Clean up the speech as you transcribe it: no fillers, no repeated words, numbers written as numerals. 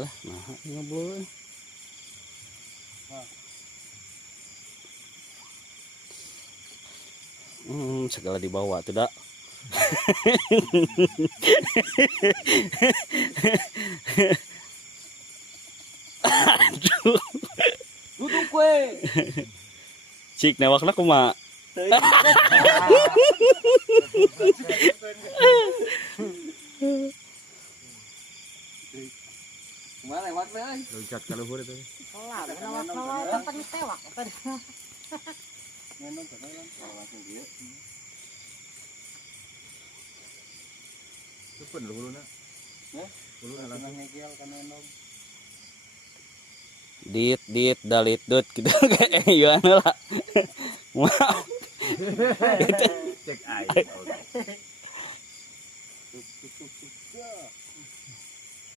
Alah, nah ngobrol. Segala dibawa tuh dak. Aduh. Duduk kue. Cik newakna kumaha? Mana waktu ay? Loncat ka luhur itu. Lah, nawak-nawak tempat tewak. Ngenom kan langsung dia. Cepet luhurna. Ya? Luhurna langsung ngegel kan ngenom. Dit dalit dut gitu kayak gimana lah. Wow. cek air.